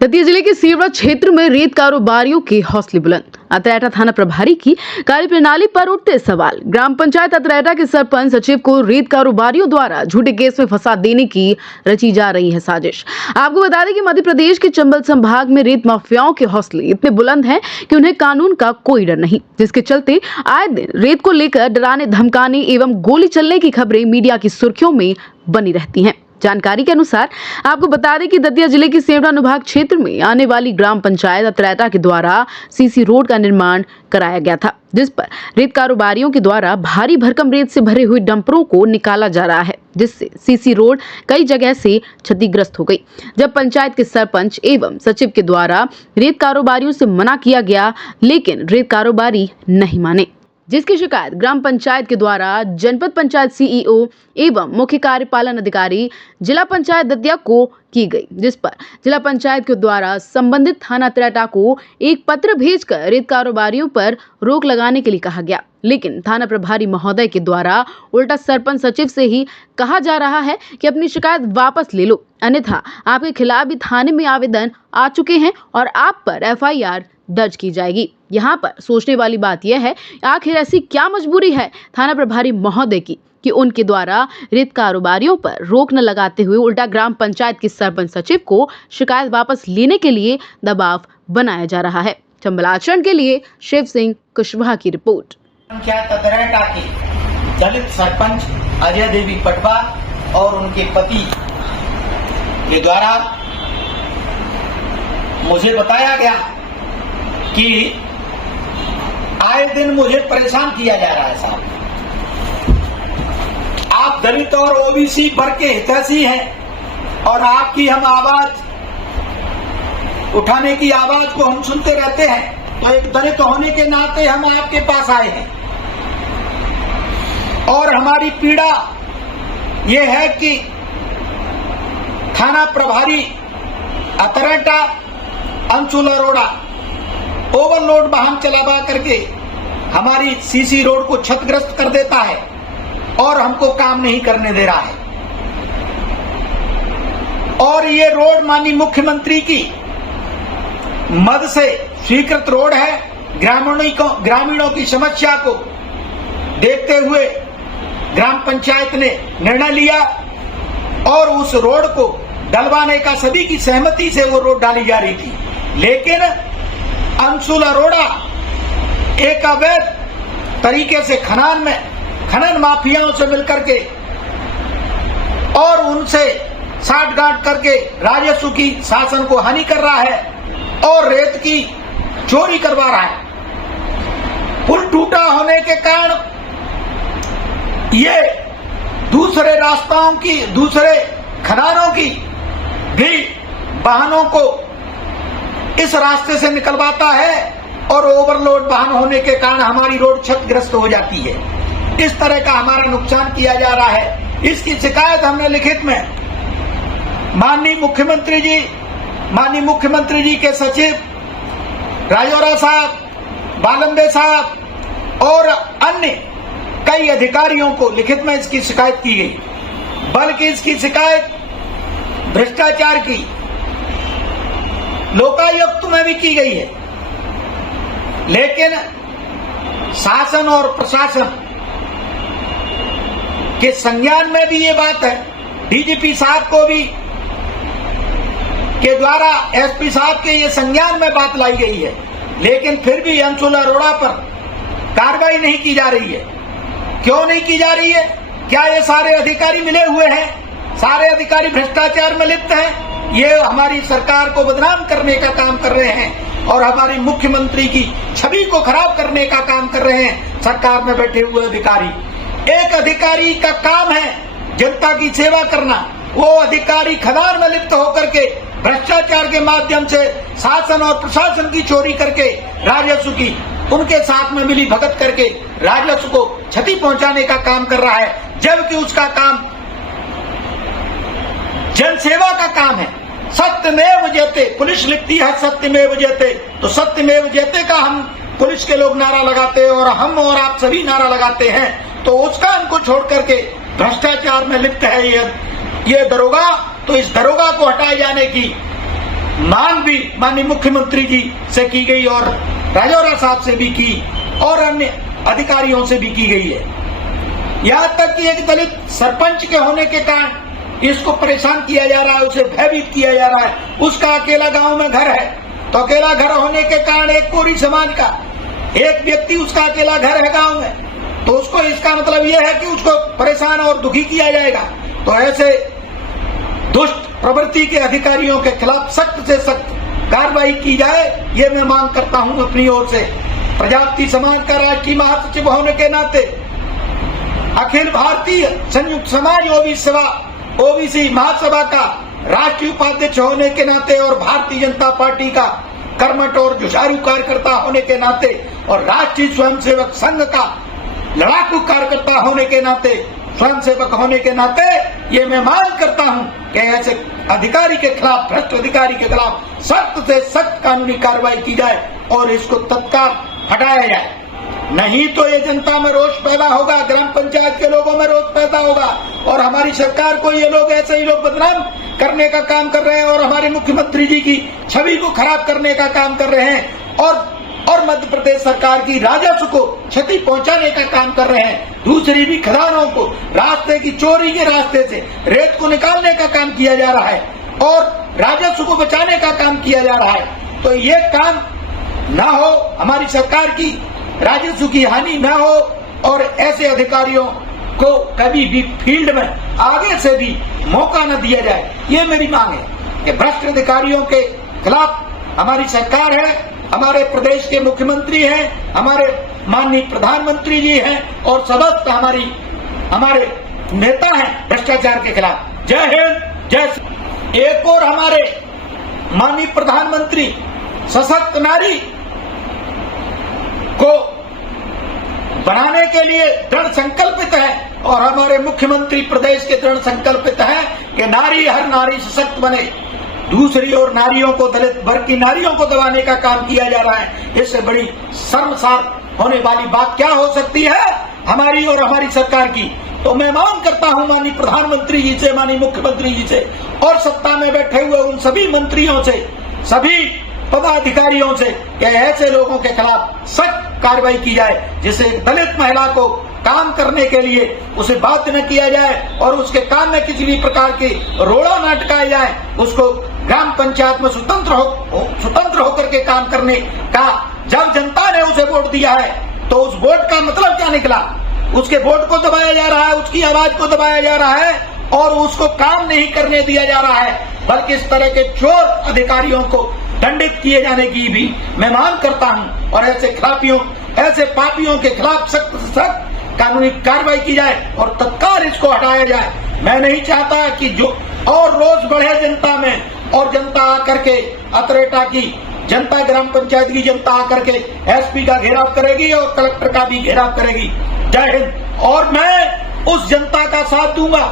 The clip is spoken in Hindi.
दतिया जिले के सीवरा क्षेत्र में रेत कारोबारियों के हौसले बुलंद। अतरेटा थाना प्रभारी की कार्यप्रणाली पर उठते सवाल। ग्राम पंचायत अतरेटा के सरपंच सचिव को रेत कारोबारियों द्वारा झूठे केस में फंसा देने की रची जा रही है साजिश। आपको बता दें कि मध्य प्रदेश के चंबल संभाग में रेत माफियाओं के हौसले इतने बुलंद हैं कि उन्हें कानून का कोई डर नहीं, जिसके चलते आए दिन रेत को लेकर डराने धमकाने एवं गोली चलने की खबरें मीडिया की सुर्खियों में बनी रहती हैं। जानकारी के अनुसार आपको बता दें कि दतिया जिले के सेवड़ा अनुभाग क्षेत्र में आने वाली ग्राम पंचायत अतरेटा के द्वारा सीसी रोड का निर्माण कराया गया था, जिस पर रेत कारोबारियों के द्वारा भारी भरकम रेत से भरे हुए डंपरों को निकाला जा रहा है, जिससे सीसी रोड कई जगह से क्षतिग्रस्त हो गई। जब पंचायत के सरपंच एवं सचिव के द्वारा रेत कारोबारियों से मना किया गया, लेकिन रेत कारोबारी नहीं माने, जिसकी शिकायत ग्राम पंचायत के द्वारा जनपद पंचायत सीईओ एवं मुख्य कार्यपालन अधिकारी जिला पंचायत दतिया को की गई, जिस पर जिला पंचायत के द्वारा संबंधित थाना अतरेटा को एक पत्र भेजकर रेत कारोबारियों पर रोक लगाने के लिए कहा गया। लेकिन थाना प्रभारी महोदय के द्वारा उल्टा सरपंच सचिव से ही कहा जा रहा है कि अपनी शिकायत वापस ले लो, अन्यथा आपके खिलाफ भी थाने में आवेदन आ चुके हैं और आप पर एफआईआर दर्ज की जाएगी। यहाँ पर सोचने वाली बात यह है, आखिर ऐसी क्या मजबूरी है थाना प्रभारी महोदय की कि उनके द्वारा रेत कारोबारियों पर रोक न लगाते हुए उल्टा ग्राम पंचायत के सरपंच सचिव को शिकायत वापस लेने के लिए दबाव बनाया जा रहा है। चंबल आचरण के लिए शिव सिंह कुशवाहा की रिपोर्ट। पंचायत अतरेटा के दलित सरपंच अजय देवी पटवा और उनके पति के द्वारा मुझे बताया गया कि आए दिन मुझे परेशान किया जा रहा है। साहब, आप दलित और ओबीसी वर्ग के हितैषी हैं और आपकी हम आवाज उठाने की आवाज को हम सुनते रहते हैं, तो एक दलित होने के नाते हम आपके पास आए हैं और हमारी पीड़ा ये है कि थाना प्रभारी अतरेटा अंशुल अरोड़ा ओवरलोड वाहन चलावा करके हमारी सीसी रोड को क्षतिग्रस्त कर देता है और हमको काम नहीं करने दे रहा है। और ये रोड माननीय मुख्यमंत्री की मद से स्वीकृत रोड है। ग्रामीणों की समस्या को देखते हुए ग्राम पंचायत ने निर्णय लिया और उस रोड को डलवाने का सभी की सहमति से वो रोड डाली जा रही थी, लेकिन अंशुल अरोड़ा एक अवैध तरीके से खनन माफियाओं से मिलकर के और उनसे साठगांठ करके राजस्व की शासन को हानि कर रहा है और रेत की चोरी करवा रहा है। पुल टूटा होने के कारण ये दूसरे रास्ताओं की, दूसरे खदानों की भी वाहनों को इस रास्ते से निकलवाता है और ओवरलोड वाहन होने के कारण हमारी रोड क्षतिग्रस्त हो जाती है। इस तरह का हमारा नुकसान किया जा रहा है। इसकी शिकायत हमने लिखित में माननीय मुख्यमंत्री जी के सचिव राजौरा साहब, बालंबे साहब और अन्य कई अधिकारियों को लिखित में इसकी शिकायत की गई। बल्कि इसकी शिकायत भ्रष्टाचार की लोकायुक्त में भी की गई है, लेकिन शासन और प्रशासन के संज्ञान में भी ये बात है। डीजीपी साहब को भी के द्वारा एसपी साहब के ये संज्ञान में बात लाई गई है, लेकिन फिर भी अंशुल अरोड़ा पर कार्रवाई नहीं की जा रही है। क्यों नहीं की जा रही है? क्या ये सारे अधिकारी मिले हुए हैं? सारे अधिकारी भ्रष्टाचार में लिप्त हैं? ये हमारी सरकार को बदनाम करने का काम कर रहे हैं और हमारी मुख्यमंत्री की छवि को खराब करने का काम कर रहे हैं सरकार में बैठे हुए अधिकारी। एक अधिकारी का काम है जनता की सेवा करना, वो अधिकारी खदान में लिप्त होकर के भ्रष्टाचार के माध्यम से शासन और प्रशासन की चोरी करके राजस्व की उनके साथ में मिली भगत करके राजस्व को क्षति पहुंचाने का काम कर रहा है, जबकि उसका काम जनसेवा का काम है। सत्यमेव जयते, पुलिस लिखती है सत्यमेव जयते, तो सत्यमेव जयते का हम पुलिस के लोग नारा लगाते हैं और हम और आप सभी नारा लगाते हैं, तो उसका हमको छोड़ करके भ्रष्टाचार में लिप्त है ये दरोगा, तो इस दरोगा को हटाए जाने की मांग भी माननीय मुख्यमंत्री जी से की गई और राजौरा साहब से भी की और अन्य अधिकारियों से भी की गई है। यहाँ तक कि एक दलित सरपंच के होने के कारण इसको परेशान किया जा रहा है, उसे भयभीत किया जा रहा है। उसका अकेला गांव में घर है, तो अकेला घर होने के कारण एक कोरी समाज का एक व्यक्ति उसका अकेला घर है गांव में, तो उसको इसका मतलब यह है कि उसको परेशान और दुखी किया जाएगा। तो ऐसे दुष्ट प्रवृत्ति के अधिकारियों के खिलाफ सख्त से सख्त कार्रवाई की जाए, ये मैं मांग करता हूं अपनी ओर से। प्रजापति समाज का राष्ट्रीय महासचिव होने के नाते, अखिल भारतीय संयुक्त समाज ओबीसी महासभा का राष्ट्रीय उपाध्यक्ष होने के नाते और भारतीय जनता पार्टी का कर्मठ और जुझारू कार्यकर्ता होने के नाते और राष्ट्रीय स्वयंसेवक संघ का लड़ाकू कार्यकर्ता होने के नाते, स्वयंसेवक होने के नाते ये मैं मांग करता हूं कि ऐसे अधिकारी के खिलाफ, भ्रष्ट अधिकारी के खिलाफ सख्त से सख्त कानूनी कार्रवाई की जाए और इसको तत्काल हटाया जाए। नहीं तो ये जनता में रोष पैदा होगा, ग्राम पंचायत के लोगों में रोष पैदा होगा और हमारी सरकार को ये लोग ऐसे ही लोग बदनाम करने का काम कर रहे हैं और हमारे मुख्यमंत्री जी की छवि को खराब करने का काम कर रहे हैं और मध्य प्रदेश सरकार की राजस्व को क्षति पहुंचाने का काम कर रहे हैं। दूसरी भी खदानों को रास्ते की चोरी के रास्ते से रेत को निकालने का काम किया जा रहा है और राजस्व को बचाने का काम किया जा रहा है। तो ये काम ना हो, हमारी सरकार की राजस्व की हानि ना हो और ऐसे अधिकारियों को कभी भी फील्ड में आगे से भी मौका न दिया जाए, ये मेरी मांग है कि भ्रष्ट अधिकारियों के खिलाफ हमारी सरकार है, हमारे प्रदेश के मुख्यमंत्री हैं, हमारे माननीय प्रधानमंत्री जी हैं और समस्त हमारे नेता हैं भ्रष्टाचार के खिलाफ। जय हिंद, जय श्री। एक और हमारे माननीय प्रधानमंत्री सशक्त नारी को बनाने के लिए दृढ़ संकल्पित है और हमारे मुख्यमंत्री प्रदेश के दृढ़ संकल्पित है कि हर नारी सशक्त बने। दूसरी ओर नारियों को, दलित वर्ग की नारियों को दबाने का काम किया जा रहा है। इससे बड़ी शर्मसार होने वाली बात क्या हो सकती है हमारी और हमारी सरकार की। तो मैं मांग करता हूं माननीय प्रधानमंत्री जी से, माननीय मुख्यमंत्री जी से और सत्ता में बैठे हुए उन सभी मंत्रियों से, सभी पदाधिकारियों से कि ऐसे लोगों के खिलाफ सख्त कार्रवाई की जाए, जिससे एक दलित महिला को काम करने के लिए उसे बाध्य न किया जाए और उसके काम में किसी भी प्रकार की रोड़ा न अटकाया जाए। उसको ग्राम पंचायत में स्वतंत्र होकर के काम करने का, जब जनता ने उसे वोट दिया है तो उस वोट का मतलब क्या निकला? उसके वोट को दबाया जा रहा है, उसकी आवाज को दबाया जा रहा है और उसको काम नहीं करने दिया जा रहा है, बल्कि इस तरह के चोर अधिकारियों को दंडित किए जाने की भी मैं मांग करता हूं और ऐसे पापियों के खिलाफ सख्त से सख्त कानूनी कार्रवाई की जाए और तत्काल इसको हटाया जाए। मैं नहीं चाहता कि जो और रोष बढ़े जनता में और जनता आकर के अतरेटा की जनता, ग्राम पंचायत की जनता आकर के एसपी का घेराव करेगी और कलेक्टर का भी घेराव करेगी। जय हिंद। और मैं उस जनता का साथ दूंगा